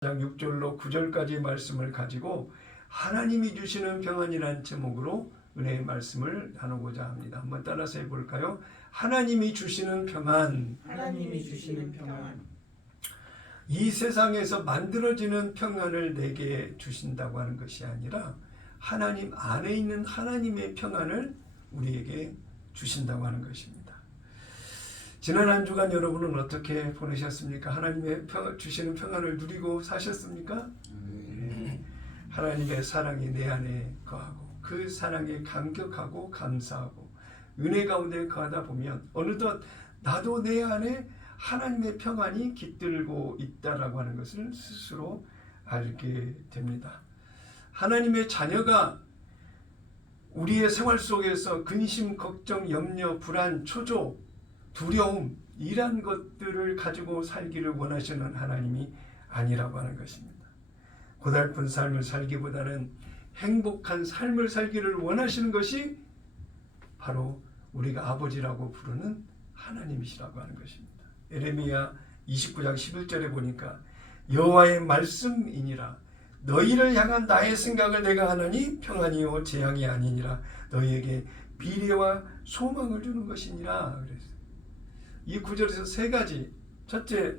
6절로 9절까지의 말씀을 가지고 하나님이 주시는 평안이라는 제목으로 은혜의 말씀을 나누고자 합니다. 한번 따라서 해볼까요? 하나님이 주시는 평안. 하나님이 주시는 평안. 이 세상에서 만들어지는 평안을 내게 주신다고 하는 것이 아니라 하나님 안에 있는 하나님의 평안을 우리에게 주신다고 하는 것입니다. 지난 한 주간 여러분은 어떻게 보내셨습니까? 하나님의 주시는 평안을 누리고 사셨습니까? 하나님의 사랑이 내 안에 거하고 그 사랑에 감격하고 감사하고 은혜 가운데 거하다 보면 어느덧 나도 내 안에 하나님의 평안이 깃들고 있다라고 하는 것을 스스로 알게 됩니다. 하나님의 자녀가 우리의 생활 속에서 근심, 걱정, 염려, 불안, 초조, 두려움 이런 것들을 가지고 살기를 원하시는 하나님이 아니라고 하는 것입니다. 고달픈 삶을 살기보다는 행복한 삶을 살기를 원하시는 것이 바로 우리가 아버지라고 부르는 하나님이시라고 하는 것입니다. 에레미야 29장 11절에 보니까 여호와의 말씀이니라 너희를 향한 나의 생각을 내가 하나니 평안이요 재앙이 아니니라 너희에게 미래와 소망을 주는 것이니라 그랬어요. 이 구절에서 세 가지. 첫째,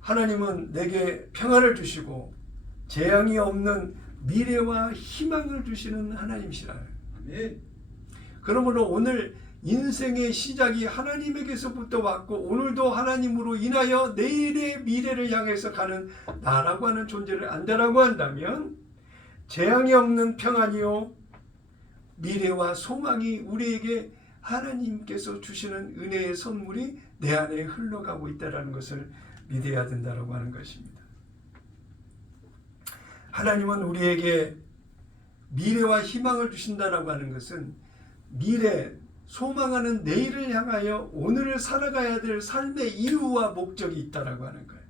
하나님은 내게 평안을 주시고 재앙이 없는 미래와 희망을 주시는 하나님이시라. 아멘. 그러므로 오늘 인생의 시작이 하나님에게서부터 왔고 오늘도 하나님으로 인하여 내일의 미래를 향해서 가는 나라고 하는 존재를 안다라고 한다면 재앙이 없는 평안이요 미래와 소망이 우리에게 하나님께서 주시는 은혜의 선물이 내 안에 흘러가고 있다는 것을 믿어야 된다고 하는 것입니다. 하나님은 우리에게 미래와 희망을 주신다라고 하는 것은 미래, 소망하는 내일을 향하여 오늘을 살아가야 될 삶의 이유와 목적이 있다라고 하는 거예요.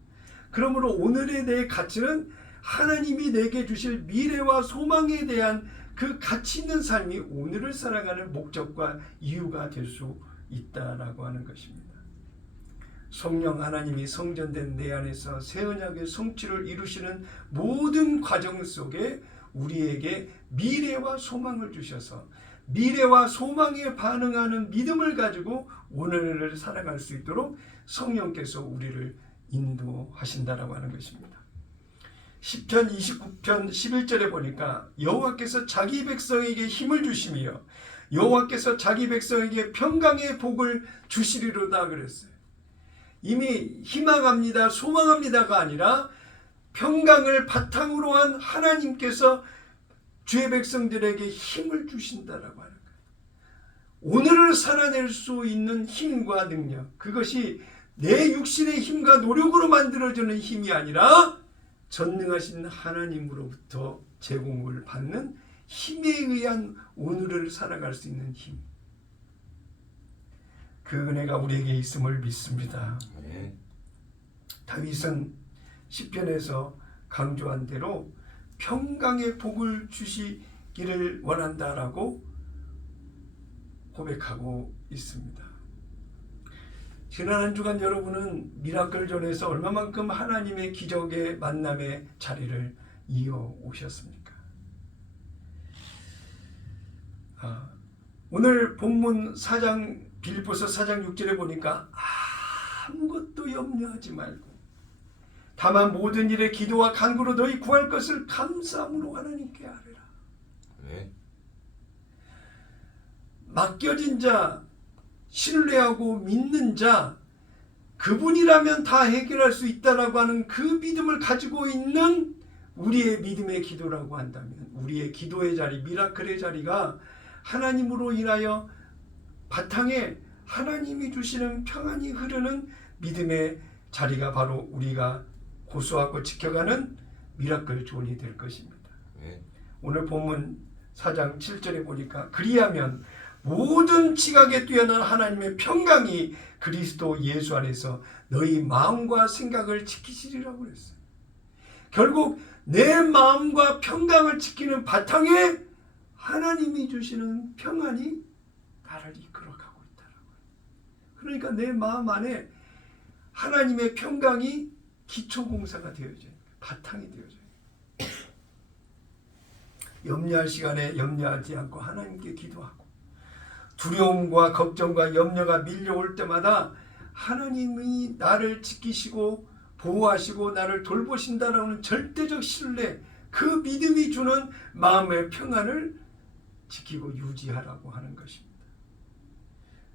그러므로 오늘의 내 가치는 하나님이 내게 주실 미래와 소망에 대한 그 가치 있는 삶이 오늘을 살아가는 목적과 이유가 될 수 있다라고 하는 것입니다. 성령 하나님이 성전된 내 안에서 새 언약의 성취를 이루시는 모든 과정 속에 우리에게 미래와 소망을 주셔서 미래와 소망에 반응하는 믿음을 가지고 오늘을 살아갈 수 있도록 성령께서 우리를 인도하신다라고 하는 것입니다. 시편 29편 11절에 보니까 여호와께서 자기 백성에게 힘을 주시며 여호와께서 자기 백성에게 평강의 복을 주시리로다 그랬어요. 이미 희망합니다, 소망합니다가 아니라 평강을 바탕으로 한 하나님께서 주의 백성들에게 힘을 주신다라고 하는 거예요. 오늘을 살아낼 수 있는 힘과 능력, 그것이 내 육신의 힘과 노력으로 만들어지는 힘이 아니라 전능하신 하나님으로부터 제공을 받는 힘에 의한 오늘을 살아갈 수 있는 힘. 그 은혜가 우리에게 있음을 믿습니다. 다윗은 시편에서 강조한 대로 평강의 복을 주시기를 원한다라고 고백하고 있습니다. 지난 한 주간 여러분은 미라클존에서 얼마만큼 하나님의 기적의 만남의 자리를 이어오셨습니까? 오늘 본문 4장 빌립보서 4장 6절에 보니까 아무것도 염려하지 말고 다만 모든 일에 기도와 간구로 너희 구할 것을 감사함으로 하나님께 아뢰라. 맡겨진 자, 신뢰하고 믿는 자, 그분이라면 다 해결할 수 있다라고 하는 그 믿음을 가지고 있는 우리의 믿음의 기도라고 한다면 우리의 기도의 자리, 미라클의 자리가 하나님으로 인하여 바탕에 하나님이 주시는 평안이 흐르는 믿음의 자리가 바로 우리가 고수하고 지켜가는 미라클 존이 될 것입니다. 오늘 본문 4장 7절에 보니까 그리하면 모든 지각에 뛰어난 하나님의 평강이 그리스도 예수 안에서 너희 마음과 생각을 지키시리라고 그랬어요. 결국 내 마음과 평강을 지키는 바탕에 하나님이 주시는 평안이 나를 이끌어가고 있다라고. 그러니까 내 마음 안에 하나님의 평강이 기초공사가 되어져요. 바탕이 되어져요. 염려할 시간에 염려하지 않고 하나님께 기도하고, 두려움과 걱정과 염려가 밀려올 때마다 하나님이 나를 지키시고 보호하시고 나를 돌보신다라는 절대적 신뢰, 그 믿음이 주는 마음의 평안을 지키고 유지하라고 하는 것입니다.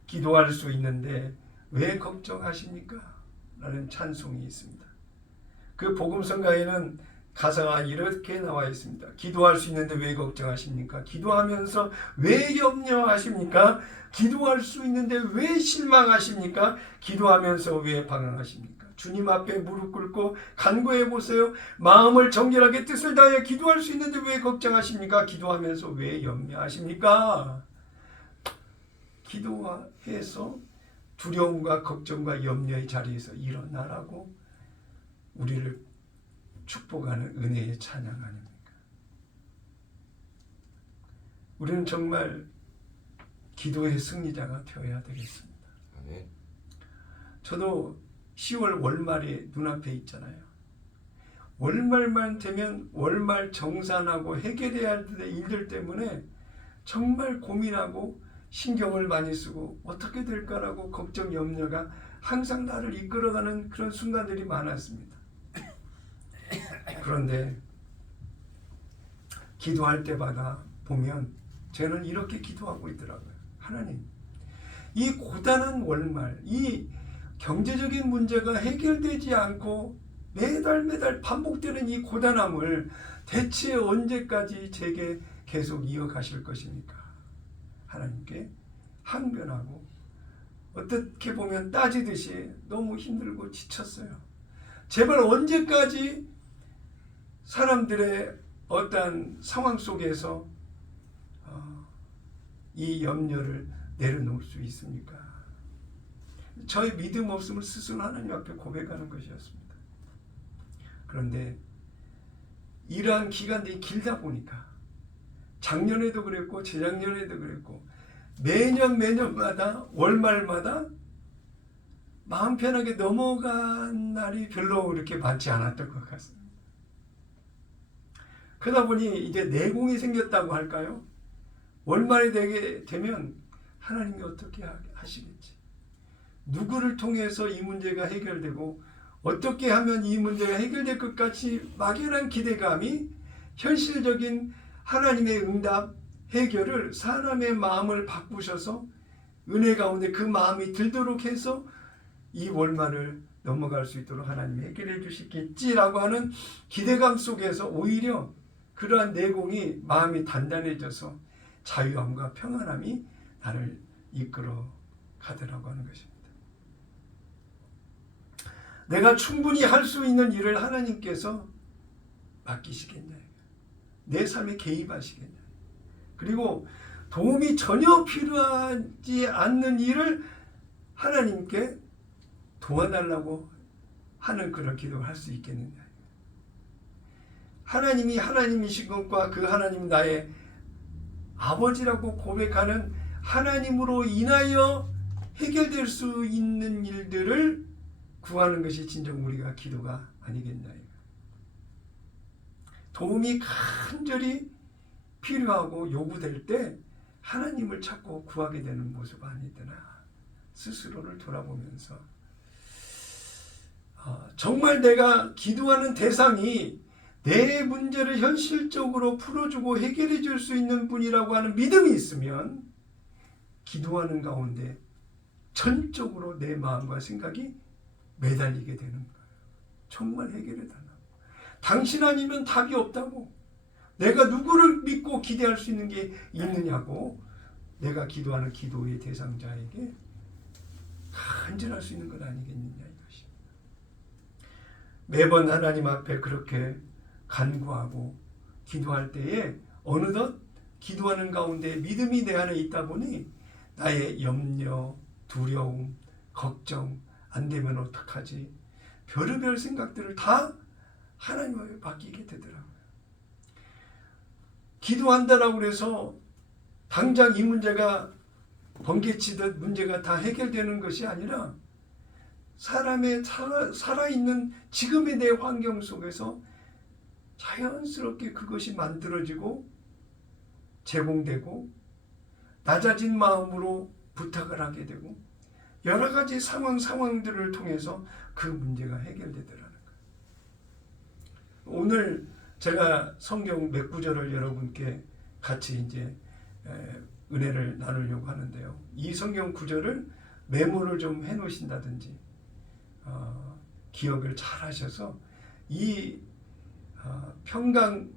기도할 수 있는데 왜 걱정하십니까? 라는 찬송이 있습니다. 그 복음성가에는 가사가 이렇게 나와 있습니다. 기도할 수 있는데 왜 걱정하십니까? 기도하면서 왜 염려하십니까? 기도할 수 있는데 왜 실망하십니까? 기도하면서 왜 방황하십니까? 주님 앞에 무릎 꿇고 간구해 보세요. 마음을 정결하게 뜻을 다해 기도할 수 있는데 왜 걱정하십니까? 기도하면서 왜 염려하십니까? 기도해서 두려움과 걱정과 염려의 자리에서 일어나라고 우리를 축복하는 은혜의 찬양 아닙니까? 우리는 정말 기도의 승리자가 되어야 되겠습니다. 아멘. 저도 10월 월말이 눈앞에 있잖아요. 월말만 되면 월말 정산하고 해결해야 할 일들 때문에 정말 고민하고 신경을 많이 쓰고 어떻게 될까라고 걱정, 염려가 항상 나를 이끌어가는 그런 순간들이 많았습니다. 그런데 기도할 때마다 보면 저는 이렇게 기도하고 있더라고요. 하나님, 이 고단한 월말, 이 경제적인 문제가 해결되지 않고 매달 반복되는 이 고단함을 대체 언제까지 제게 계속 이어가실 것입니까? 하나님께 항변하고 어떻게 보면 따지듯이 너무 힘들고 지쳤어요. 제발 언제까지 사람들의 어떠한 상황 속에서 이 염려를 내려놓을 수 있습니까? 저의 믿음 없음을 스스로 하나님 앞에 고백하는 것이었습니다. 그런데 이러한 기간들이 길다 보니까 작년에도 그랬고 재작년에도 그랬고 매년마다 월말마다 마음 편하게 넘어간 날이 별로 그렇게 많지 않았던 것 같습니다. 그러다 보니 이제 내공이 생겼다고 할까요? 월말이 되게 되면 하나님이 어떻게 하시겠지? 누구를 통해서 이 문제가 해결되고 어떻게 하면 이 문제가 해결될 것 같이 막연한 기대감이 현실적인 하나님의 응답, 해결을 사람의 마음을 바꾸셔서 은혜 가운데 그 마음이 들도록 해서 이 월말을 넘어갈 수 있도록 하나님이 해결해 주시겠지라고 하는 기대감 속에서 오히려 그러한 내공이 마음이 단단해져서 자유함과 평안함이 나를 이끌어 가더라고 하는 것입니다. 내가 충분히 할 수 있는 일을 하나님께서 맡기시겠냐, 내 삶에 개입하시겠냐, 그리고 도움이 전혀 필요하지 않는 일을 하나님께 도와달라고 하는 그런 기도를 할 수 있겠느냐. 하나님이 하나님이신 것과 그 하나님 나의 아버지라고 고백하는 하나님으로 인하여 해결될 수 있는 일들을 구하는 것이 진정 우리가 기도가 아니겠냐. 도움이 간절히 필요하고 요구될 때 하나님을 찾고 구하게 되는 모습 아니더나 스스로를 돌아보면서 정말 내가 기도하는 대상이 내 문제를 현실적으로 풀어주고 해결해 줄 수 있는 분이라고 하는 믿음이 있으면 기도하는 가운데 전적으로 내 마음과 생각이 매달리게 되는 거예요. 정말 해결해 달라고. 당신 아니면 답이 없다고. 내가 누구를 믿고 기대할 수 있는 게 있느냐고. 내가 기도하는 기도의 대상자에게 간절할 수 있는 것 아니겠느냐 이것입니다. 매번 하나님 앞에 그렇게 간구하고 기도할 때에 어느덧 기도하는 가운데 믿음이 내 안에 있다 보니 나의 염려, 두려움, 걱정, 안 되면 어떡하지? 별의별 생각들을 다 하나님 앞에 맡기게 되더라고요. 기도한다라고 해서 당장 이 문제가 번개치듯 문제가 다 해결되는 것이 아니라 사람의 살아있는 지금의 내 환경 속에서 자연스럽게 그것이 만들어지고 제공되고 낮아진 마음으로 부탁을 하게 되고 여러 가지 상황들을 통해서 그 문제가 해결되더라는 거예요. 오늘 제가 성경 몇 구절을 여러분께 같이 이제 은혜를 나누려고 하는데요. 이 성경 구절을 메모를 좀 해놓으신다든지 기억을 잘 하셔서 이 평안을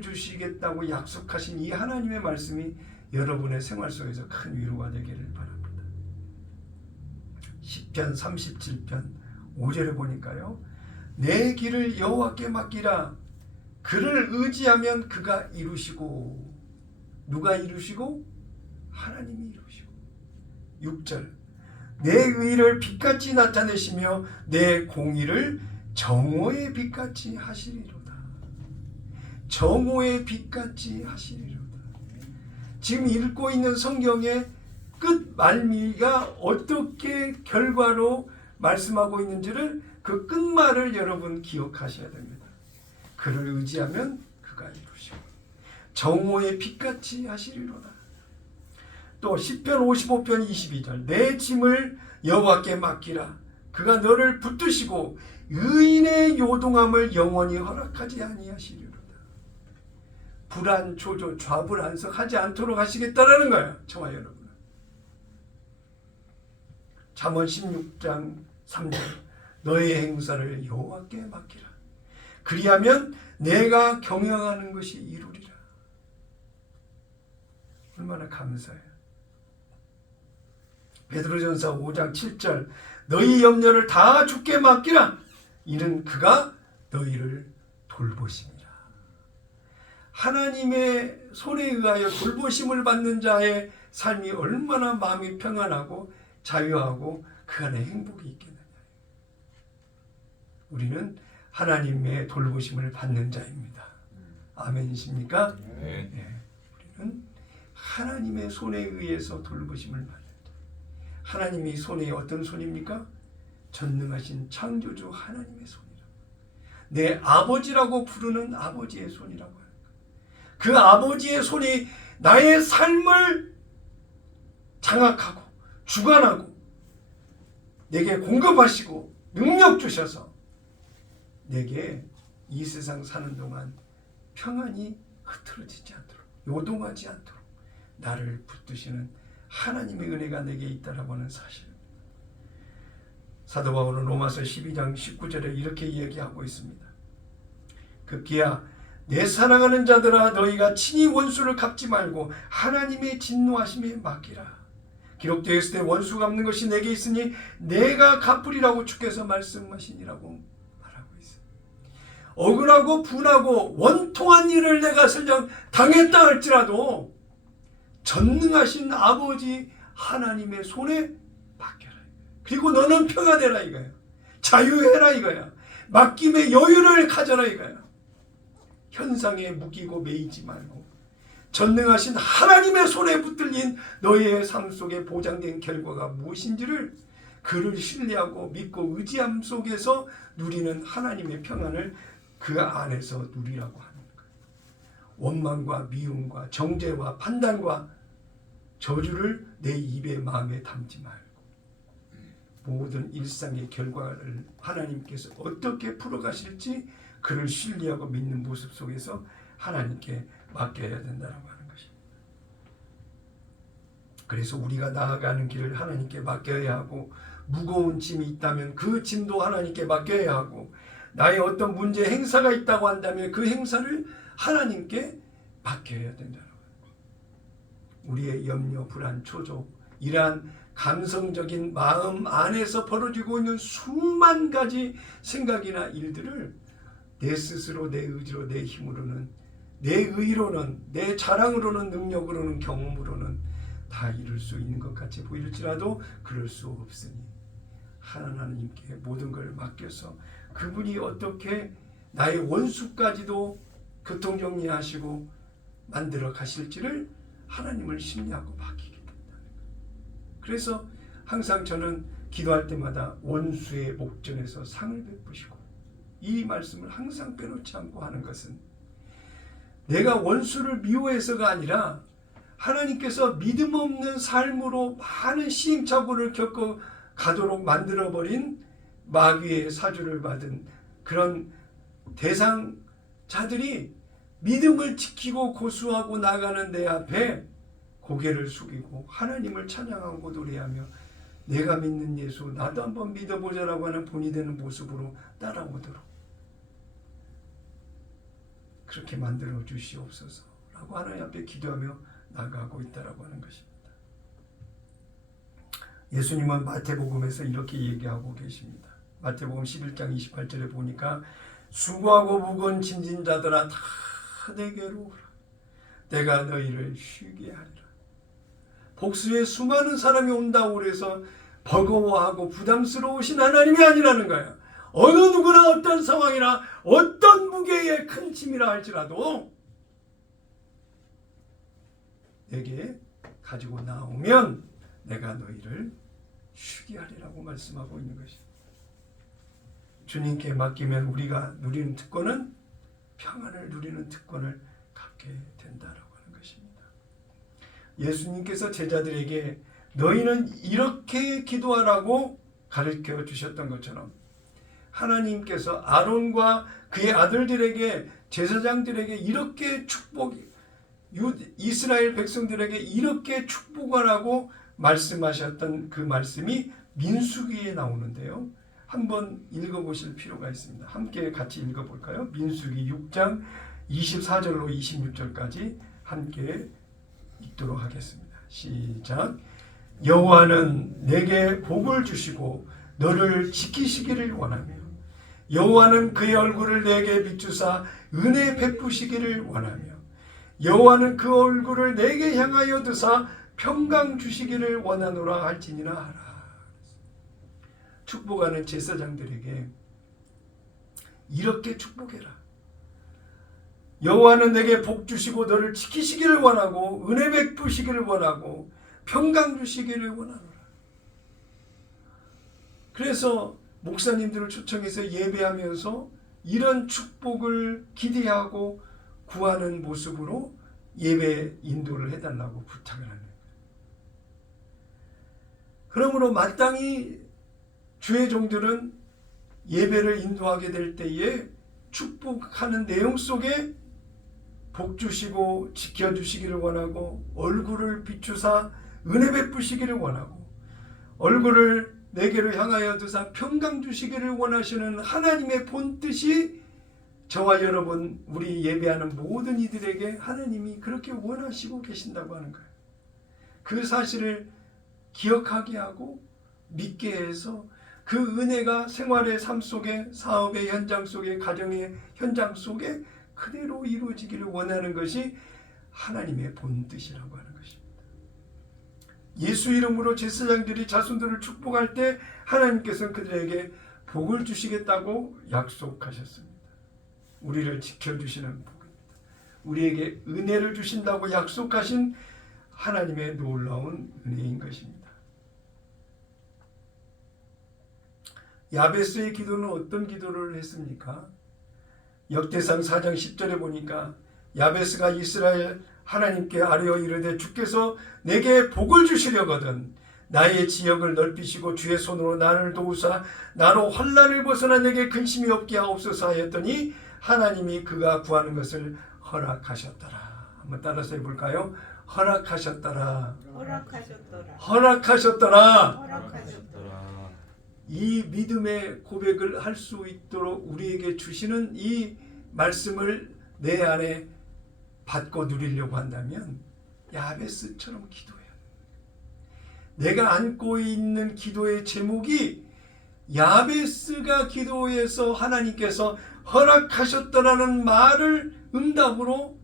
주시겠다고 약속하신 이 하나님의 말씀이 여러분의 생활 속에서 큰 위로가 되기를 바랍니다. 시편 37편 5절에 보니까요. 내 길을 여호와께 맡기라. 그를 의지하면 그가 이루시고. 누가 이루시고? 하나님이 이루시고. 6절 내 의를 빛같이 나타내시며 내 공의를 정오의 빛같이 하시리로다. 정오의 빛같이 하시리로다. 지금 읽고 있는 성경의 끝 말미가 어떻게 결과로 말씀하고 있는지를 그 끝말을 여러분 기억하셔야 됩니다. 그를 의지하면 그가 이루시고 정오의 빛같이 하시리로다. 또 시편 55편 22절 내 짐을 여호와께 맡기라. 그가 너를 붙드시고 의인의 요동함을 영원히 허락하지 아니하시리로다. 불안, 조조, 좌불안석하지 않도록 하시겠다라는 거예요. 저와 여러분. 잠언 16장 3절 너의 행사를 여호와께 맡기라. 그리하면 내가 경영하는 것이 이루리라. 얼마나 감사해요. 베드로전서 5장 7절 너희 염려를 다 주께 맡기라. 이는 그가 너희를 돌보심이라. 하나님의 손에 의하여 돌보심을 받는 자의 삶이 얼마나 마음이 평안하고 자유하고 그 안에 행복이 있겠느냐. 우리는 하나님의 돌보심을 받는 자입니다. 아멘이십니까? 네. 우리는 하나님의 손에 의해서 돌보심을 받는 자. 하나님의 손이 어떤 손입니까? 전능하신 창조주 하나님의 손이라고. 내 아버지라고 부르는 아버지의 손이라고 하는 거예요. 그 아버지의 손이 나의 삶을 장악하고 주관하고 내게 공급하시고 능력 주셔서 내게 이 세상 사는 동안 평안이 흐트러지지 않도록 요동하지 않도록 나를 붙드시는 하나님의 은혜가 내게 있다라고 하는 사실입니다. 사도 바울은 로마서 12장 19절에 이렇게 이야기하고 있습니다. 급기야 내 사랑하는 자들아 너희가 친히 원수를 갚지 말고 하나님의 진노하심에 맡기라. 기록되었을 때 원수 갚는 것이 내게 있으니 내가 갚으리라고 주께서 말씀하시니라고 말하고 있어요. 억울하고 분하고 원통한 일을 내가 설령 당했다 할지라도 전능하신 아버지 하나님의 손에 맡겨라. 그리고 너는 평안해라 이거예요. 자유해라 이거야. 맡김의 여유를 가져라 이거야. 현상에 묶이고 매이지 말고 전능하신 하나님의 손에 붙들린 너희의 삶 속에 보장된 결과가 무엇인지를 그를 신뢰하고 믿고 의지함 속에서 누리는 하나님의 평안을 그 안에서 누리라고 하는 거예요. 원망과 미움과 정죄와 판단과 저주를 내 입에 마음에 담지 말고 모든 일상의 결과를 하나님께서 어떻게 풀어가실지 그를 신뢰하고 믿는 모습 속에서 하나님께 맡겨야 된다고 하는 것입니다. 그래서 우리가 나아가는 길을 하나님께 맡겨야 하고 무거운 짐이 있다면 그 짐도 하나님께 맡겨야 하고 나의 어떤 문제 행사가 있다고 한다면 그 행사를 하나님께 맡겨야 된다는 거예요. 우리의 염려, 불안, 초조 이러한 감성적인 마음 안에서 벌어지고 있는 수만 가지 생각이나 일들을 내 스스로 내 의지로 내 힘으로는 내 의로는 내 자랑으로는 능력으로는 경험으로는 다 이룰 수 있는 것 같이 보일지라도 그럴 수 없으니 하나님께 모든 걸 맡겨서 그분이 어떻게 나의 원수까지도 교통정리하시고 만들어 가실지를 하나님을 신뢰하고 맡기게 된다는 거예요. 그래서 항상 저는 기도할 때마다 원수의 목전에서 상을 베푸시고, 이 말씀을 항상 빼놓지 않고 하는 것은 내가 원수를 미워해서가 아니라 하나님께서 믿음 없는 삶으로 많은 시행착오를 겪어 가도록 만들어버린 마귀의 사주를 받은 그런 대상자들이 믿음을 지키고 고수하고 나가는 내 앞에 고개를 숙이고 하나님을 찬양하고 노래하며 내가 믿는 예수 나도 한번 믿어보자라고 하는 본이 되는 모습으로 따라오도록 그렇게 만들어 주시옵소서라고 하나님 앞에 기도하며 나가고 있다라고 하는 것입니다. 예수님은 마태복음에서 이렇게 얘기하고 계십니다. 마태복음 11장 28절에 보니까 수고하고 무거운 짐진 자들아 다 내게로 오라. 내가 너희를 쉬게 하리라. 복수에 수많은 사람이 온다고 그래서 버거워하고 부담스러우신 하나님이 아니라는 거예요. 어느 누구나 어떤 상황이나 어떤 무게의 큰 짐이라 할지라도 내게 가지고 나오면 내가 너희를 쉬게 하리라고 말씀하고 있는 것입니다. 주님께 맡기면 우리가 누리는 특권은 평안을 누리는 특권을 갖게 된다라고 하는 것입니다. 예수님께서 제자들에게 너희는 이렇게 기도하라고 가르쳐 주셨던 것처럼 하나님께서 아론과 그의 아들들에게 제사장들에게 이렇게 이스라엘 백성들에게 이렇게 축복하라고 말씀하셨던 그 말씀이 민수기에 나오는데요. 한번 읽어보실 필요가 있습니다. 함께 같이 읽어볼까요? 민수기 6장 24절로 26절까지 함께 읽도록 하겠습니다. 시작. 여호와는 내게 복을 주시고 너를 지키시기를 원하며 여호와는 그의 얼굴을 내게 비추사 은혜 베푸시기를 원하며 여호와는 그 얼굴을 내게 향하여 드사 평강 주시기를 원하노라 할지니라 하라. 축복하는 제사장들에게 이렇게 축복해라. 여호와는 내게 복 주시고 너를 지키시기를 원하고 은혜 베푸시기를 원하고 평강 주시기를 원하노라. 그래서 목사님들을 초청해서 예배하면서 이런 축복을 기대하고 구하는 모습으로 예배 인도를 해달라고 부탁을 하는 거예요. 그러므로 마땅히 주의 종들은 예배를 인도하게 될 때에 축복하는 내용 속에 복 주시고 지켜주시기를 원하고 얼굴을 비추사 은혜 베푸시기를 원하고 얼굴을 내게로 향하여 두사 평강 주시기를 원하시는 하나님의 본뜻이 저와 여러분 우리 예배하는 모든 이들에게 하나님이 그렇게 원하시고 계신다고 하는 거예요. 그 사실을 기억하게 하고 믿게 해서 그 은혜가 생활의 삶 속에 사업의 현장 속에 가정의 현장 속에 그대로 이루어지기를 원하는 것이 하나님의 본뜻이라고 하는 것입니다. 예수 이름으로 제사장들이 자손들을 축복할 때 하나님께서는 그들에게 복을 주시겠다고 약속하셨습니다. 우리를 지켜주시는 복입니다. 우리에게 은혜를 주신다고 약속하신 하나님의 놀라운 은혜인 것입니다. 야베스의 기도는 어떤 기도를 했습니까? 역대상 4장 10절에 보니까 야베스가 이스라엘 하나님께 아뢰어 이르되 주께서 내게 복을 주시려거든 나의 지역을 넓히시고 주의 손으로 나를 도우사 나로 환난을 벗어나 내게 근심이 없게 하옵소서 하였더니 하나님이 그가 구하는 것을 허락하셨더라. 한번 따라서 해볼까요? 허락하셨더라. 허락하셨더라. 허락하셨더라. 허락하셨더라. 이 믿음의 고백을 할 수 있도록 우리에게 주시는 이 말씀을 내 안에 받고 누리려고 한다면 야베스처럼 기도해야 돼. 내가 안고 있는 기도의 제목이 야베스가 기도해서 하나님께서 허락하셨더라는 말을 응답으로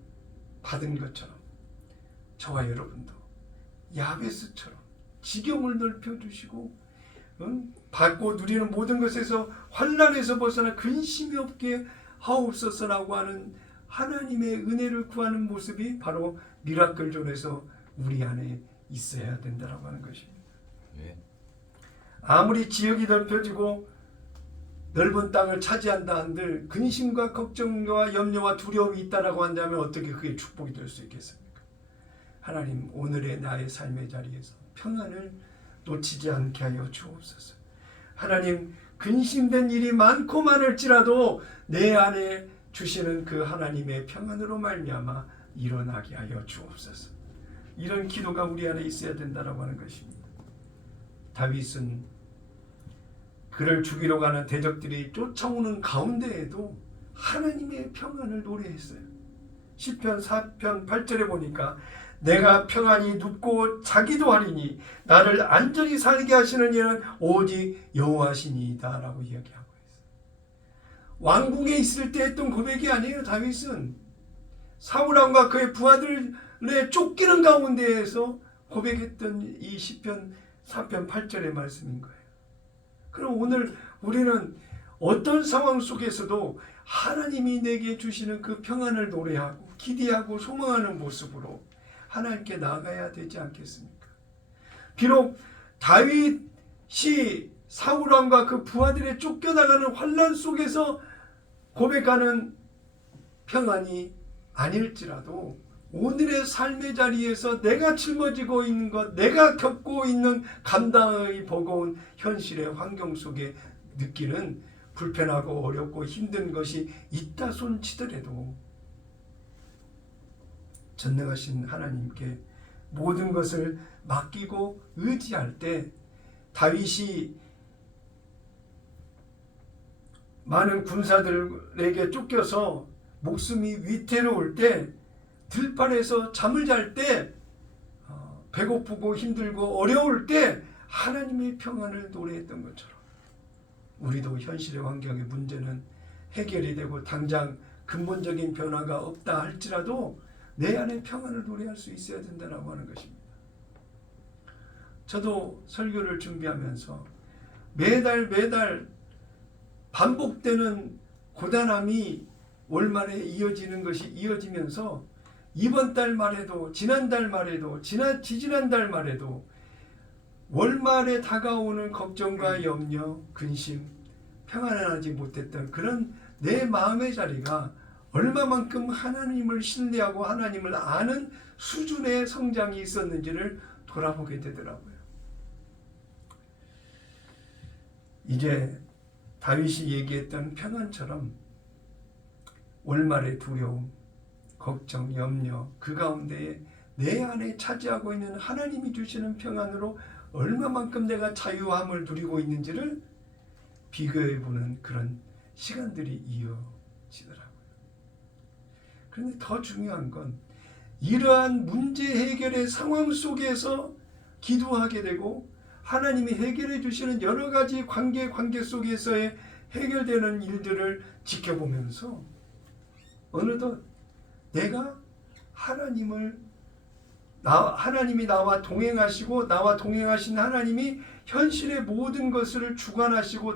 받은 것처럼 저와 여러분도 야베스처럼 지경을 넓혀주시고 받고 누리는 모든 것에서 환난에서 벗어나 근심이 없게 하옵소서라고 하는 하나님의 은혜를 구하는 모습이 바로 미라클존에서 우리 안에 있어야 된다라고 하는 것입니다. 네. 아무리 지역이 넓혀지고 넓은 땅을 차지한다 한들 근심과 걱정과 염려와 두려움이 있다라고 한다면 어떻게 그게 축복이 될 수 있겠습니까? 하나님, 오늘의 나의 삶의 자리에서 평안을 놓치지 않게 하여 주옵소서. 하나님, 근심된 일이 많고 많을지라도 내 안에 주시는 그 하나님의 평안으로 말미암아 일어나게 하여 주옵소서. 이런 기도가 우리 안에 있어야 된다라고 하는 것입니다. 다윗은 그를 죽이러 가는 대적들이 쫓아오는 가운데에도 하나님의 평안을 노래했어요. 시편 4편 8절에 보니까 내가 평안히 눕고 자기도 하리니 나를 안전히 살게 하시는 이는 오직 여호와시니이다 라고 이야기하고 있어요. 왕궁에 있을 때 했던 고백이 아니에요. 다윗은 사울왕과 그의 부하들의 쫓기는 가운데에서 고백했던 이 시편 4편 8절의 말씀인 거예요. 그럼 오늘 우리는 어떤 상황 속에서도 하나님이 내게 주시는 그 평안을 노래하고 기대하고 소망하는 모습으로 하나님께 나아가야 되지 않겠습니까? 비록 다윗이 사울왕과 그 부하들의 쫓겨나가는 환난 속에서 고백하는 평안이 아닐지라도 오늘의 삶의 자리에서 내가 짊어지고 있는 것, 내가 겪고 있는 감당의 버거운 현실의 환경 속에 느끼는 불편하고 어렵고 힘든 것이 있다 손치더라도 전능하신 하나님께 모든 것을 맡기고 의지할 때 다윗이 많은 군사들에게 쫓겨서 목숨이 위태로울 때 들판에서 잠을 잘 때 배고프고 힘들고 어려울 때 하나님의 평안을 노래했던 것처럼 우리도 현실의 환경의 문제는 해결이 되고 당장 근본적인 변화가 없다 할지라도 내 안에 평안을 노래할 수 있어야 된다고 하는 것입니다. 저도 설교를 준비하면서 매달 반복되는 고단함이 월말에 이어지는 것이 이어지면서 이번 달 말에도 지난달 말에도 지지난달 말에도 월말에 다가오는 걱정과 염려, 근심, 평안하지 못했던 그런 내 마음의 자리가 얼마만큼 하나님을 신뢰하고 하나님을 아는 수준의 성장이 있었는지를 돌아보게 되더라고요. 이제 다윗이 얘기했던 평안처럼 월말의 두려움, 걱정, 염려 그 가운데에 내 안에 차지하고 있는 하나님이 주시는 평안으로 얼마만큼 내가 자유함을 누리고 있는지를 비교해보는 그런 시간들이 이어지더라고요. 그런데 더 중요한 건 이러한 문제 해결의 상황 속에서 기도하게 되고 하나님이 해결해 주시는 여러 가지 관계 속에서의 해결되는 일들을 지켜보면서 어느덧 내가 하나님이 나와 동행하시고 나와 동행하신 하나님이 현실의 모든 것을 주관하시고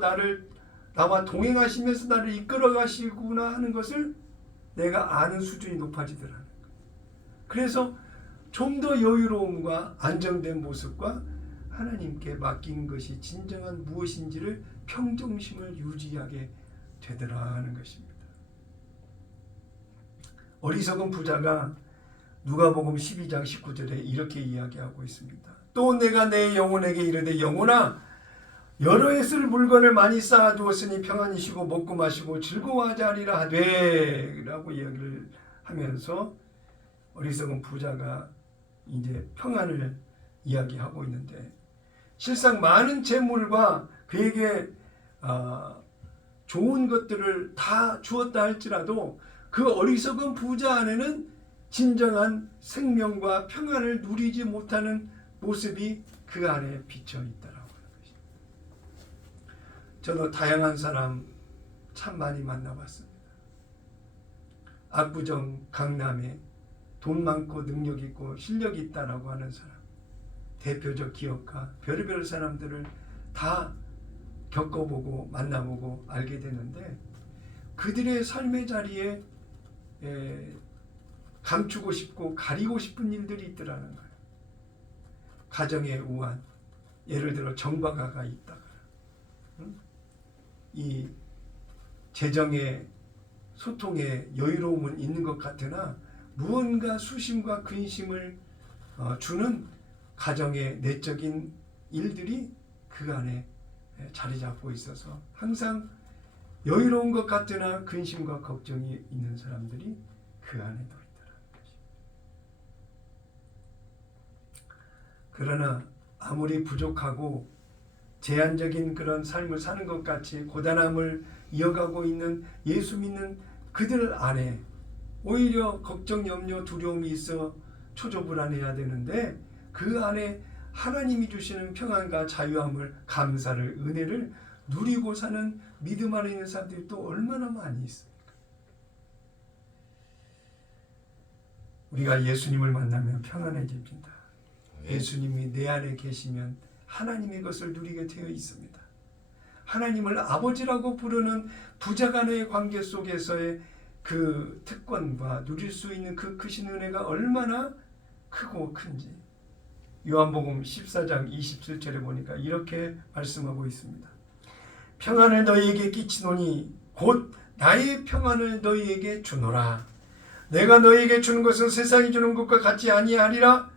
나와 동행하시면서 나를 이끌어 가시구나 하는 것을 내가 아는 수준이 높아지더라는 거예요. 그래서 좀 더 여유로움과 안정된 모습과 하나님께 맡긴 것이 진정한 무엇인지를 평정심을 유지하게 되더라는 것입니다. 어리석은 부자가 누가복음 12장 19절에 이렇게 이야기하고 있습니다. 또 내가 내 영혼에게 이르되 영혼아 여러 해 쓸 물건을 많이 쌓아두었으니 평안히 쉬고 먹고 마시고 즐거워하지 아니라 하되 라고 이야기를 하면서 어리석은 부자가 이제 평안을 이야기하고 있는데 실상 많은 재물과 그에게 좋은 것들을 다 주었다 할지라도 그 어리석은 부자 안에는 진정한 생명과 평안을 누리지 못하는 모습이 그 안에 비쳐 있다라고 하는 것입니다. 저도 다양한 사람 참 많이 만나봤습니다. 압구정 강남에 돈 많고 능력 있고 실력 있다라고 하는 사람, 대표적 기업가, 별의별 사람들을 다 겪어보고 만나보고 알게 되는데 그들의 삶의 자리에 감추고 싶고 가리고 싶은 일들이 있더라는 거예요. 가정의 우환, 예를 들어 정박아가 있다가 이 재정의 소통에 여유로움은 있는 것 같으나 무언가 수심과 근심을 주는 가정의 내적인 일들이 그 안에 자리 잡고 있어서 항상 여유로운 것 같으나 근심과 걱정이 있는 사람들이 그 안에도 있더라는 것입니다. 그러나 아무리 부족하고 제한적인 그런 삶을 사는 것 같이 고단함을 이어가고 있는 예수 믿는 그들 안에 오히려 걱정, 염려, 두려움이 있어 초조불안해야 되는데 그 안에 하나님이 주시는 평안과 자유함을, 감사를, 은혜를 누리고 사는 믿음 안에 있는 사람들이 또 얼마나 많이 있습니까? 우리가 예수님을 만나면 평안해집니다. 예수님이 내 안에 계시면 하나님의 것을 누리게 되어 있습니다. 하나님을 아버지라고 부르는 부자 간의 관계 속에서의 그 특권과 누릴 수 있는 그 크신 은혜가 얼마나 크고 큰지 요한복음 14장 27절에 보니까 이렇게 말씀하고 있습니다. 평안을 너희에게 끼치노니 곧 나의 평안을 너희에게 주노라. 내가 너희에게 주는 것은 세상이 주는 것과 같지 아니하니라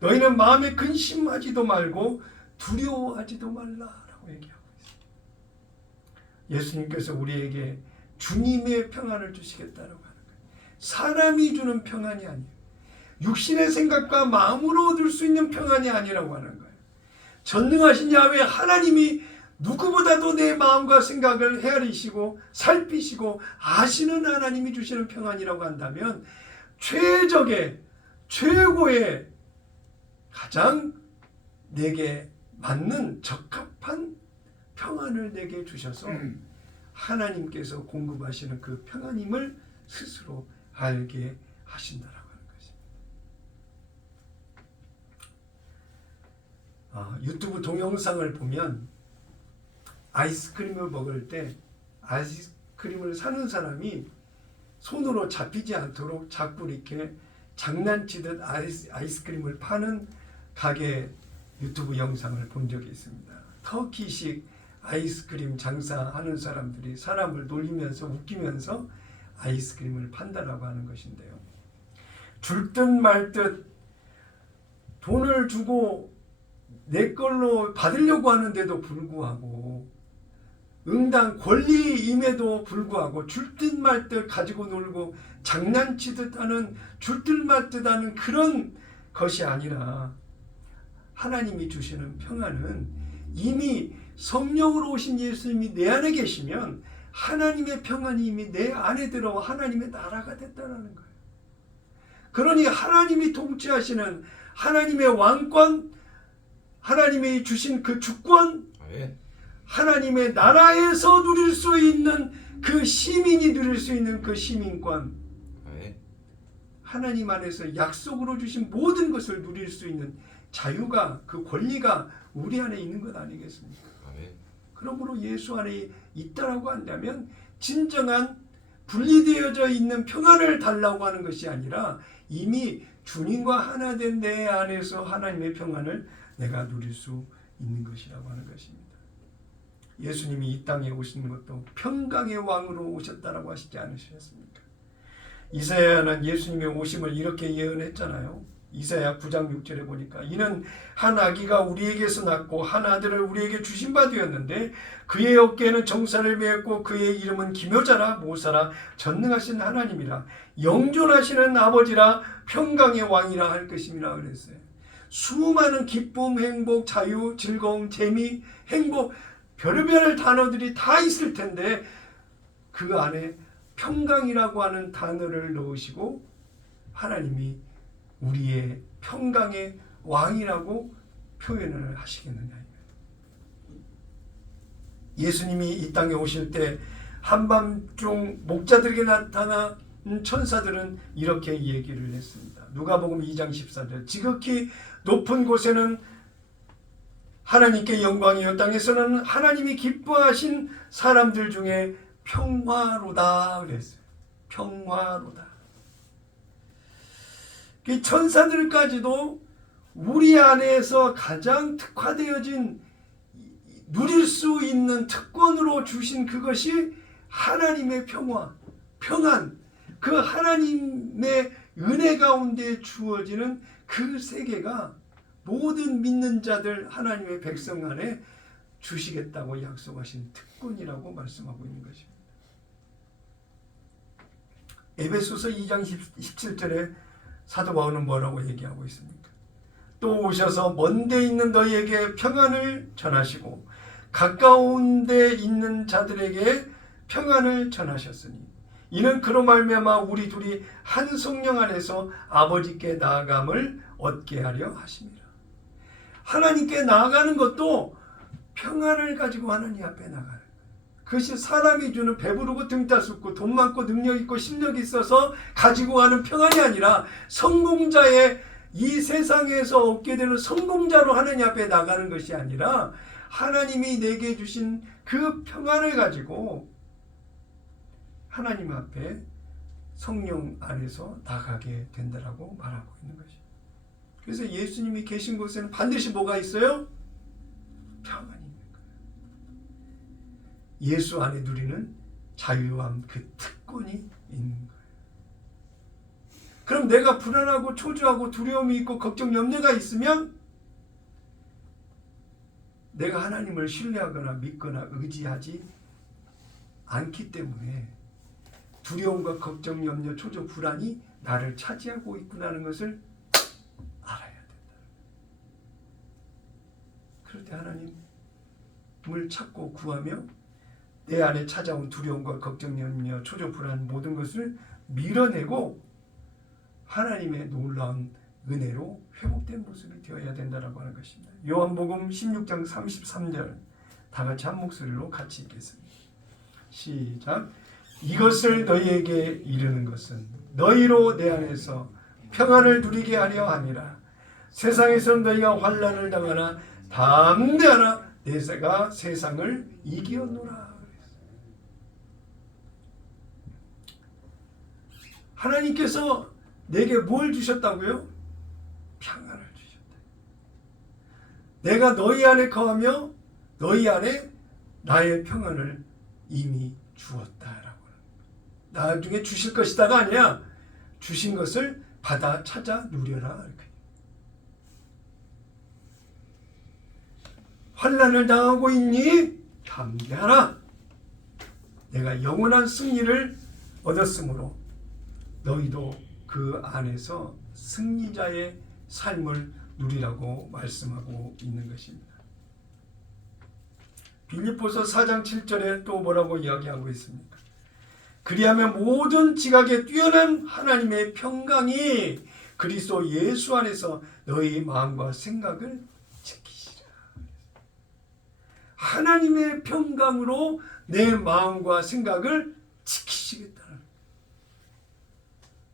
너희는 마음에 근심하지도 말고 두려워하지도 말라라고 얘기하고 있습니다. 예수님께서 우리에게 주님의 평안을 주시겠다라고 하는 거예요. 사람이 주는 평안이 아니에요. 육신의 생각과 마음으로 얻을 수 있는 평안이 아니라고 하는 거예요. 전능하신 야훼 하나님이 누구보다도 내 마음과 생각을 헤아리시고 살피시고 아시는 하나님이 주시는 평안이라고 한다면 최적의 최고의 가장 내게 맞는 적합한 평안을 내게 주셔서 하나님께서 공급하시는 그 평안임을 스스로 알게 하신다라고 하는 것입니다. 유튜브 동영상을 보면 아이스크림을 먹을 때 아이스크림을 사는 사람이 손으로 잡히지 않도록 자꾸 이렇게 장난치듯 아이스크림을 파는 가게 유튜브 영상을 본 적이 있습니다. 터키식 아이스크림 장사하는 사람들이 사람을 놀리면서 웃기면서 아이스크림을 판다라고 하는 것인데요. 줄 듯 말 듯 돈을 주고 내 걸로 받으려고 하는데도 불구하고 응당 권리임에도 불구하고 줄 듯 말 듯 가지고 놀고 장난치듯 하는 줄 듯 말 듯 하는 그런 것이 아니라 하나님이 주시는 평안은 이미 성령으로 오신 예수님이 내 안에 계시면 하나님의 평안이 이미 내 안에 들어와 하나님의 나라가 됐다는 거예요. 그러니 하나님이 통치하시는 하나님의 왕권, 하나님이 주신 그 주권, 하나님의 나라에서 누릴 수 있는 그 시민이 누릴 수 있는 그 시민권, 하나님 안에서 약속으로 주신 모든 것을 누릴 수 있는 자유가, 그 권리가 우리 안에 있는 것 아니겠습니까? 그러므로 예수 안에 있다라고 한다면 진정한 분리되어져 있는 평안을 달라고 하는 것이 아니라 이미 주님과 하나 된 내 안에서 하나님의 평안을 내가 누릴 수 있는 것이라고 하는 것입니다. 예수님이 이 땅에 오신 것도 평강의 왕으로 오셨다라고 하시지 않으셨습니까? 이사야는 예수님의 오심을 이렇게 예언했잖아요. 이사야 9장 6절에 보니까 이는 한 아기가 우리에게서 낳고 한 아들을 우리에게 주신 바 되었는데 그의 어깨에는 정사를 메었고 그의 이름은 기묘자라 모사라 전능하신 하나님이라 영존하시는 아버지라 평강의 왕이라 할 것임이라 그랬어요. 수많은 기쁨, 행복, 자유, 즐거움, 재미, 행복 별의별 단어들이 다 있을 텐데 그 안에 평강이라고 하는 단어를 넣으시고 하나님이 우리의 평강의 왕이라고 표현을 하시겠느냐. 예수님이 이 땅에 오실 때 한밤중 목자들에게 나타난 천사들은 이렇게 얘기를 했습니다. 누가복음 2장 14절 지극히 높은 곳에는 하나님께 영광이요 땅에서는 하나님이 기뻐하신 사람들 중에 평화로다 그랬어요. 평화로다. 천사들까지도 우리 안에서 가장 특화되어진 누릴 수 있는 특권으로 주신 그것이 하나님의 평화, 평안, 그 하나님의 은혜 가운데 주어지는 그 세계가 모든 믿는 자들 하나님의 백성 안에 주시겠다고 약속하신 특권이라고 말씀하고 있는 것입니다. 에베소서 2장 17절에 사도 바울은 뭐라고 얘기하고 있습니까? 또 오셔서 먼데 있는 너희에게 평안을 전하시고 가까운 데 있는 자들에게 평안을 전하셨으니 이는 그로 말미암아 우리 둘이 한 성령 안에서 아버지께 나아감을 얻게 하려 하심이라. 하나님께 나아가는 것도 평안을 가지고 하나님 앞에 나가는 거예요. 그것이 사람이 주는 배부르고 등따숩고 돈 많고 능력 있고 실력이 있어서 가지고 가는 평안이 아니라 성공자의 이 세상에서 얻게 되는 성공자로 하나님 앞에 나가는 것이 아니라 하나님이 내게 주신 그 평안을 가지고 하나님 앞에 성령 안에서 나가게 된다라고 말하고 있는 것입니다. 그래서 예수님이 계신 곳에는 반드시 뭐가 있어요? 평안이 있는 거예요. 예수 안에 누리는 자유함, 그 특권이 있는 거예요. 그럼 내가 불안하고 초조하고 두려움이 있고 걱정, 염려가 있으면 내가 하나님을 신뢰하거나 믿거나 의지하지 않기 때문에 두려움과 걱정, 염려, 초조, 불안이 나를 차지하고 있구나는 것을 알아야 된다. 그럴 때 하나님을 찾고 구하며 내 안에 찾아온 두려움과 걱정, 염려, 초조, 불안 모든 것을 밀어내고 하나님의 놀라운 은혜로 회복된 모습이 되어야 된다라고 하는 것입니다. 요한복음 16장 33절 다 같이 한 목소리로 같이 읽겠습니다. 시작. 이것을 너희에게 이르는 것은 너희로 내 안에서 평안을 누리게 하려 함이라. 세상에서는 너희가 환난을 당하나 담대하라. 내가 세상을 이기었노라. 하나님께서 내게 뭘 주셨다고요? 평안을 주셨다. 내가 너희 안에 거하며 너희 안에 나의 평안을 이미 주었다라고. 나중에 주실 것이다가 아니라 주신 것을 받아 찾아 누려라. 이렇게. 환난을 당하고 있니? 담대하라. 내가 영원한 승리를 얻었으므로 너희도 그 안에서 승리자의 삶을 누리라고 말씀하고 있는 것입니다. 빌립보서 4장 7절에 또 뭐라고 이야기하고 있습니까? 그리하면 모든 지각에 뛰어난 하나님의 평강이 그리스도 예수 안에서 너희 마음과 생각을 지키시라. 하나님의 평강으로 내 마음과 생각을 지키시겠다.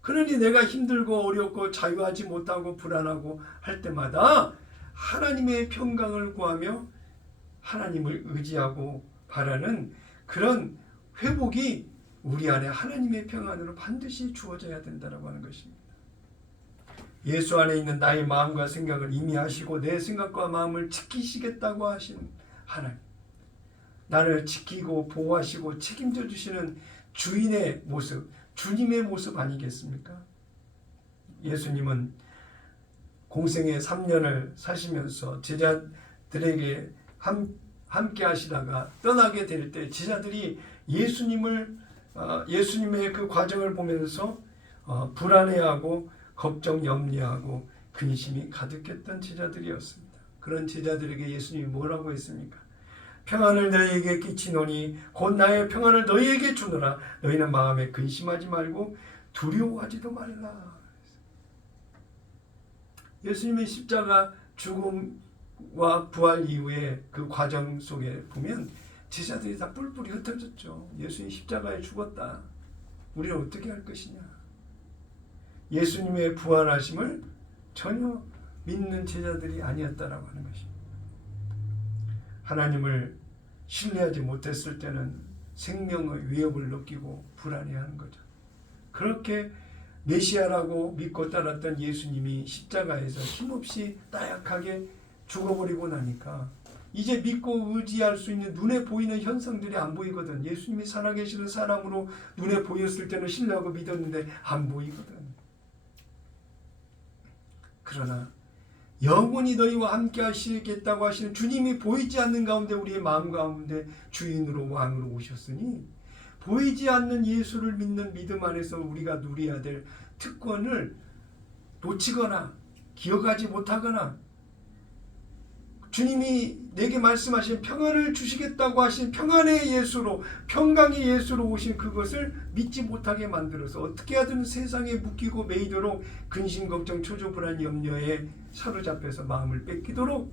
그러니 내가 힘들고 어렵고 자유하지 못하고 불안하고 할 때마다 하나님의 평강을 구하며 하나님을 의지하고 바라는 그런 회복이 우리 안에 하나님의 평안으로 반드시 주어져야 된다고 하는 것입니다. 예수 안에 있는 나의 마음과 생각을 이미 하시고 내 생각과 마음을 지키시겠다고 하신 하나님, 나를 지키고 보호하시고 책임져 주시는 주인의 모습, 주님의 모습 아니겠습니까? 예수님은 공생의 3년을 사시면서 제자들에게 함께 하시다가 떠나게 될 때 제자들이 예수님의 그 과정을 보면서 불안해하고 걱정, 염려하고 근심이 가득했던 제자들이었습니다. 그런 제자들에게 예수님이 뭐라고 했습니까? 평안을 너희에게 끼치노니 곧 나의 평안을 너희에게 주노라. 너희는 마음에 근심하지 말고 두려워하지도 말라. 예수님의 십자가 죽음과 부활 이후에 그 과정 속에 보면 제자들이 다 뿔뿔이 흩어졌죠. 예수님 십자가에 죽었다. 우리는 어떻게 할 것이냐. 예수님의 부활하심을 전혀 믿는 제자들이 아니었다라고 하는 것입니다. 하나님을 신뢰하지 못했을 때는 생명의 위협을 느끼고 불안해하는 거죠. 그렇게 메시아라고 믿고 따랐던 예수님이 십자가에서 힘없이 나약하게 죽어버리고 나니까 이제 믿고 의지할 수 있는 눈에 보이는 현상들이 안 보이거든. 예수님이 살아계시는 사람으로 눈에 보였을 때는 신뢰하고 믿었는데 안 보이거든. 그러나 영원히 너희와 함께 하시겠다고 하시는 주님이 보이지 않는 가운데 우리의 마음 가운데 주인으로 왕으로 오셨으니 보이지 않는 예수를 믿는 믿음 안에서 우리가 누려야 될 특권을 놓치거나 기억하지 못하거나 주님이 내게 말씀하신 평안을 주시겠다고 하신 평안의 예수로 평강의 예수로 오신 그것을 믿지 못하게 만들어서 어떻게 하든 세상에 묶이고 매이도록 근심 걱정 초조 불안 염려에 사로잡혀서 마음을 뺏기도록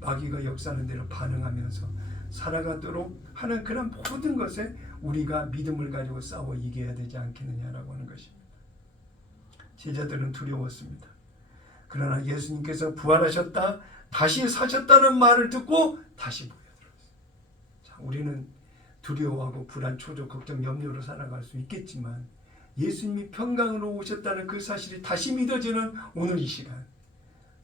마귀가 역사하는 대로 반응하면서 살아가도록 하는 그런 모든 것에 우리가 믿음을 가지고 싸워 이겨야 되지 않겠느냐라고 하는 것입니다. 제자들은 두려웠습니다. 그러나 예수님께서 부활하셨다 다시 사셨다는 말을 듣고 다시 모여들었어요. 자, 우리는 두려워하고 불안, 초조, 걱정, 염려로 살아갈 수 있겠지만 예수님이 평강으로 오셨다는 그 사실이 다시 믿어지는 오늘 이 시간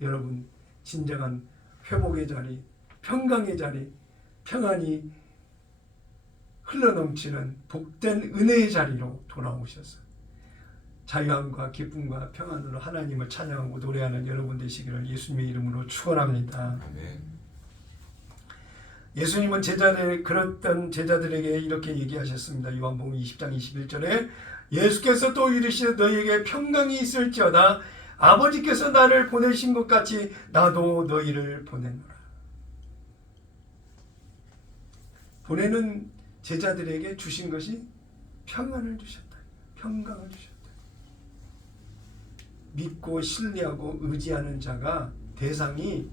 여러분 진정한 회복의 자리, 평강의 자리, 평안이 흘러넘치는 복된 은혜의 자리로 돌아오셨어요. 자유함과 기쁨과 평안으로 하나님을 찬양하고 노래하는 여러분 되시기를 예수님의 이름으로 축원합니다. 아멘. 예수님은 그랬던 제자들에게 이렇게 얘기하셨습니다. 요한복음 20장 21절에 예수께서 또 이르시되 너희에게 평강이 있을지어다 아버지께서 나를 보내신 것 같이 나도 너희를 보내노라. 보내는 제자들에게 주신 것이 평안을 주셨다. 평강을 주셨다. 믿고 신뢰하고 의지하는 자가 대상이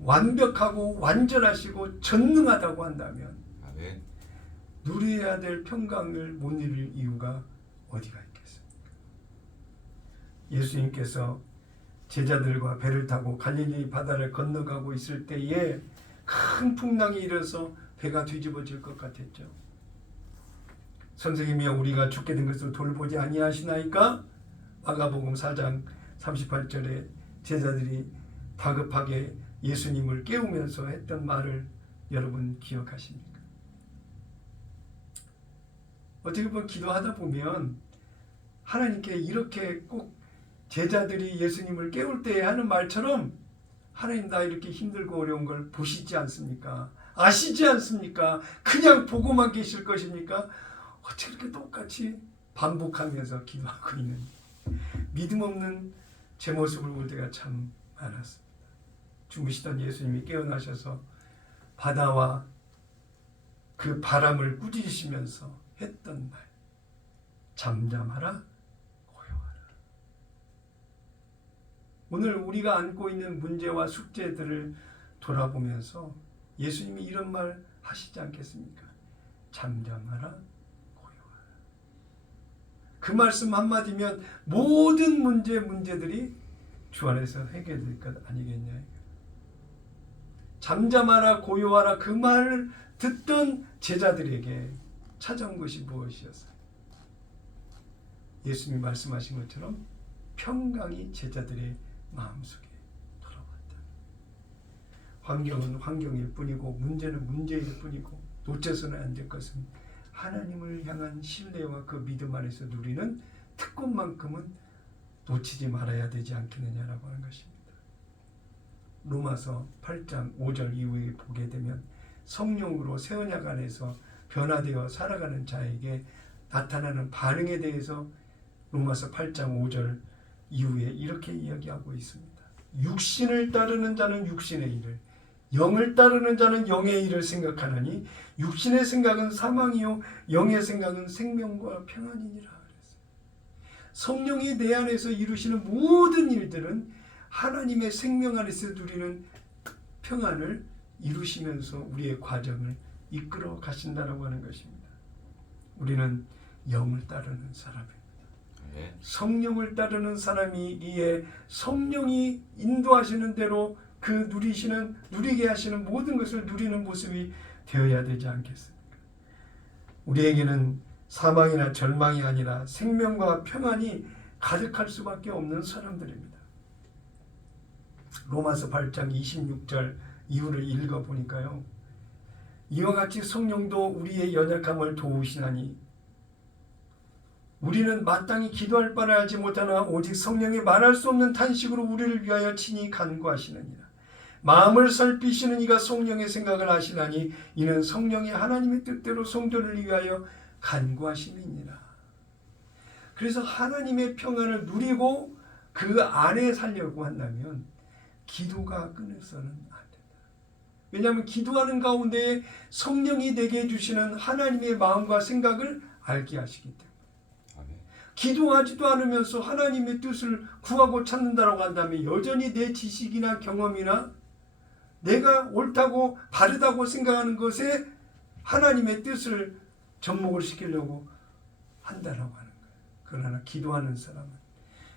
완벽하고 완전하시고 전능하다고 한다면 아멘. 누려야 될 평강을 못 누릴 이유가 어디가 있겠습니까? 예수님께서 제자들과 배를 타고 갈릴리 바다를 건너가고 있을 때에 큰 풍랑이 일어서 배가 뒤집어질 것 같았죠. 선생님이여 우리가 죽게 된 것을 돌보지 아니하시나이까? 마가복음 4장 38절에 제자들이 다급하게 예수님을 깨우면서 했던 말을 여러분 기억하십니까? 어떻게 보면 기도하다 보면 하나님께 이렇게 꼭 제자들이 예수님을 깨울 때 하는 말처럼 하나님 나 이렇게 힘들고 어려운 걸 보시지 않습니까? 아시지 않습니까? 그냥 보고만 계실 것입니까? 어떻게 이렇게 똑같이 반복하면서 기도하고 있는지 믿음 없는 제 모습을 볼 때가 참 많았습니다. 주무시던 예수님이 깨어나셔서 바다와 그 바람을 꾸짖으시면서 했던 말 잠잠하라 고요하라. 오늘 우리가 안고 있는 문제와 숙제들을 돌아보면서 예수님이 이런 말 하시지 않겠습니까? 잠잠하라 그 말씀 한마디면 모든 문제들이 주 안에서 해결될 것 아니겠냐. 잠잠하라 고요하라 그 말을 듣던 제자들에게 찾아온 것이 무엇이었어요? 예수님이 말씀하신 것처럼 평강이 제자들의 마음속에 돌아왔다. 환경은 환경일 뿐이고 문제는 문제일 뿐이고 놓쳐서는 안 될 것은 하나님을 향한 신뢰와 그 믿음 안에서 누리는 특권만큼은 놓치지 말아야 되지 않겠느냐라고 하는 것입니다. 로마서 8장 5절 이후에 보게 되면 성령으로 새 언약 안에서 변화되어 살아가는 자에게 나타나는 반응에 대해서 로마서 8장 5절 이후에 이렇게 이야기하고 있습니다. 육신을 따르는 자는 육신의 일을 영을 따르는 자는 영의 일을 생각하나니 육신의 생각은 사망이요 영의 생각은 생명과 평안이니라. 성령이 내 안에서 이루시는 모든 일들은 하나님의 생명 안에서 누리는 평안을 이루시면서 우리의 과정을 이끌어 가신다라고 하는 것입니다. 우리는 영을 따르는 사람입니다. 성령을 따르는 사람이기에 성령이 인도하시는 대로 그 누리게 하시는 모든 것을 누리는 모습이 되어야 되지 않겠습니까? 우리에게는 사망이나 절망이 아니라 생명과 평안이 가득할 수밖에 없는 사람들입니다. 로마서 8장 26절 이후를 읽어보니까요. 이와 같이 성령도 우리의 연약함을 도우시나니 우리는 마땅히 기도할 바를 알지 못하나 오직 성령이 말할 수 없는 탄식으로 우리를 위하여 친히 간구하시느니라. 마음을 살피시는 이가 성령의 생각을 아시나니 이는 성령이 하나님의 뜻대로 성도를 위하여 간구하심이니라. 그래서 하나님의 평안을 누리고 그 안에 살려고 한다면 기도가 끊어서는 안 된다. 왜냐하면 기도하는 가운데 성령이 내게 주시는 하나님의 마음과 생각을 알게 하시기 때문에. 기도하지도 않으면서 하나님의 뜻을 구하고 찾는다고 한다면 여전히 내 지식이나 경험이나 내가 옳다고 바르다고 생각하는 것에 하나님의 뜻을 접목을 시키려고 한다라고 하는 거예요. 그러나 기도하는 사람은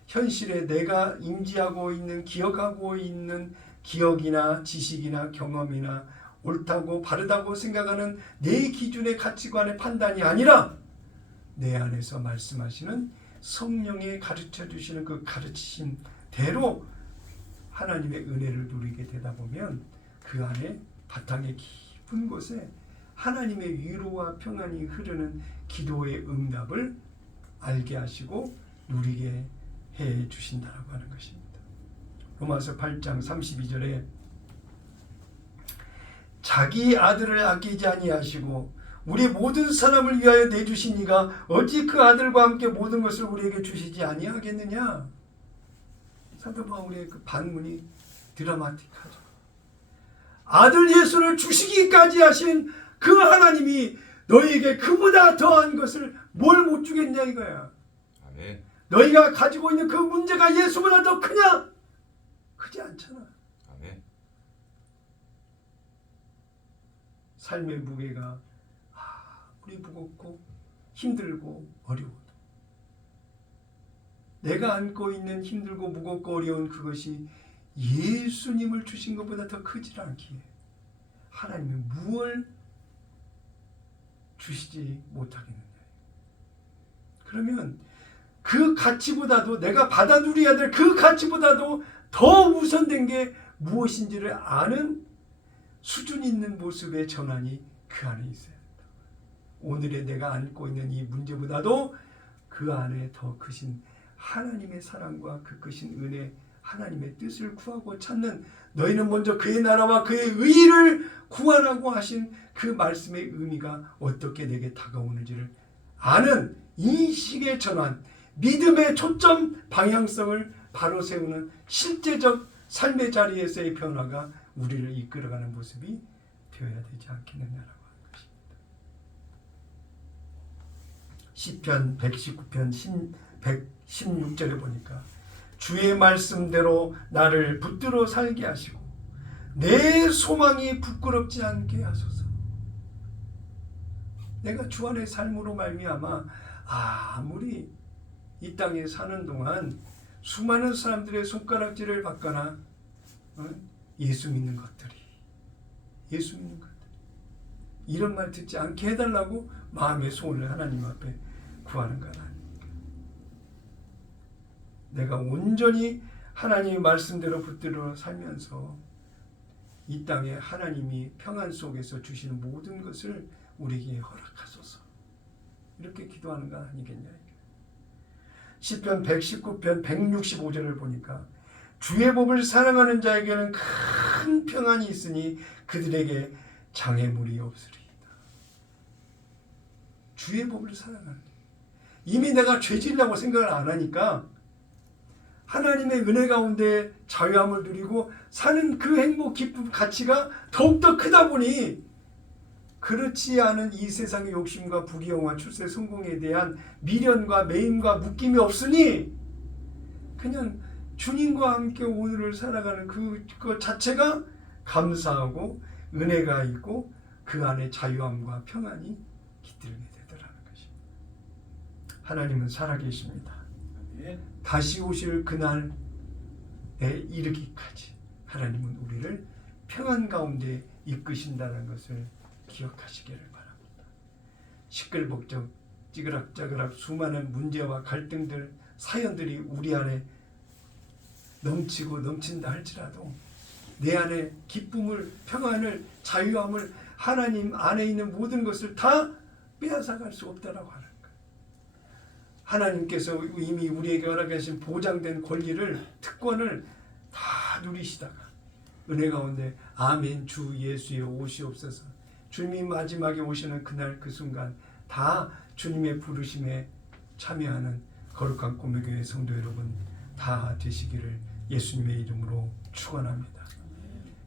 현실에 내가 인지하고 있는, 기억하고 있는 기억이나 지식이나 경험이나 옳다고 바르다고 생각하는 내 기준의 가치관의 판단이 아니라 내 안에서 말씀하시는 성령의 가르쳐 주시는 그 가르치심대로 하나님의 은혜를 누리게 되다 보면 그 안에 바탕의 깊은 곳에 하나님의 위로와 평안이 흐르는 기도의 응답을 알게 하시고 누리게 해 주신다라고 하는 것입니다. 로마서 8장 32절에 자기 아들을 아끼지 아니하시고 우리 모든 사람을 위하여 내주신 이가 어찌 그 아들과 함께 모든 것을 우리에게 주시지 아니하겠느냐. 사도 바울의 그 반문이 드라마틱하죠. 아들 예수를 주시기까지 하신 그 하나님이 너희에게 그보다 더한 것을 뭘 못 주겠냐 이거야. 아멘. 너희가 가지고 있는 그 문제가 예수보다 더 크냐? 크지 않잖아. 아멘. 삶의 무게가 우리 무겁고 힘들고 어려워도 내가 안고 있는 힘들고 무겁고 어려운 그것이 예수님을 주신 것보다 더 크지 않기에 하나님이 무엇을 주시지 못하겠느냐. 그러면 그 가치보다도 내가 받아 누려야 될 그 가치보다도 더 우선된 게 무엇인지를 아는 수준 있는 모습의 전환이 그 안에 있어요. 오늘의 내가 안고 있는 이 문제보다도 그 안에 더 크신 하나님의 사랑과 그 크신 은혜, 하나님의 뜻을 구하고 찾는 너희는 먼저 그의 나라와 그의 의를 구하라고 하신 그 말씀의 의미가 어떻게 내게 다가오는지를 아는 인식의 전환, 믿음의 초점 방향성을 바로 세우는 실제적 삶의 자리에서의 변화가 우리를 이끌어가는 모습이 되어야 되지 않겠느냐라고. 시편 119편 116절에 보니까 주의 말씀대로 나를 붙들어 살게 하시고 내 소망이 부끄럽지 않게 하소서. 내가 주 안의 삶으로 말미암아 아무리 이 땅에 사는 동안 수많은 사람들의 손가락질을 받거나 예수 믿는 것들이 이런 말 듣지 않게 해달라고 마음의 소원을 하나님 앞에 구하는 것 아닙니까? 내가 온전히 하나님의 말씀대로 붙들어 살면서 이 땅에 하나님이 평안 속에서 주시는 모든 것을 우리에게 허락하소서. 이렇게 기도하는 거 아니겠냐. 시편 119편 165절을 보니까 주의 법을 사랑하는 자에게는 큰 평안이 있으니 그들에게 장애물이 없으리이다. 주의 법을 사랑하는, 이미 내가 죄질라고 생각을 안 하니까 하나님의 은혜 가운데 자유함을 누리고 사는 그 행복, 기쁨, 가치가 더욱더 크다 보니 그렇지 않은 이 세상의 욕심과 부귀영화, 출세 성공에 대한 미련과 매임과 묶임이 없으니 그냥 주님과 함께 오늘을 살아가는 그것 자체가 감사하고 은혜가 있고 그 안에 자유함과 평안이 깃들게 되더라는 것입니다. 하나님은 살아계십니다. 다시 오실 그날에 이르기까지 하나님은 우리를 평안 가운데 이끄신다는 것을 기억하시기를 바랍니다. 시끌벅적 찌그락짜그락 수많은 문제와 갈등들 사연들이 우리 안에 넘치고 넘친다 할지라도 내 안에 기쁨을, 평안을, 자유함을, 하나님 안에 있는 모든 것을 다 빼앗아갈 수 없다라고 하는 거예요. 하나님께서 이미 우리에게 허락하신 보장된 권리를, 특권을 다 누리시다가 은혜 가운데 아멘 주 예수여 오시옵소서, 주님이 마지막에 오시는 그날 그 순간 다 주님의 부르심에 참여하는 거룩한 꿈의 교회 성도 여러분 다 되시기를 예수님의 이름으로 축원합니다.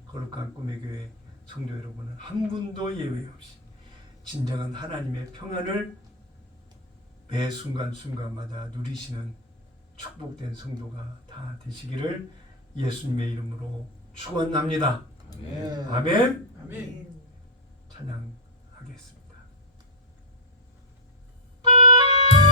거룩한 꿈의 교회 성도 여러분은 한 분도 예외 없이 진정한 하나님의 평안을 매 순간순간마다 누리시는 축복된 성도가 다 되시기를 예수님의 이름으로 축원합니다. 아멘. 아멘. 찬양하겠습니다.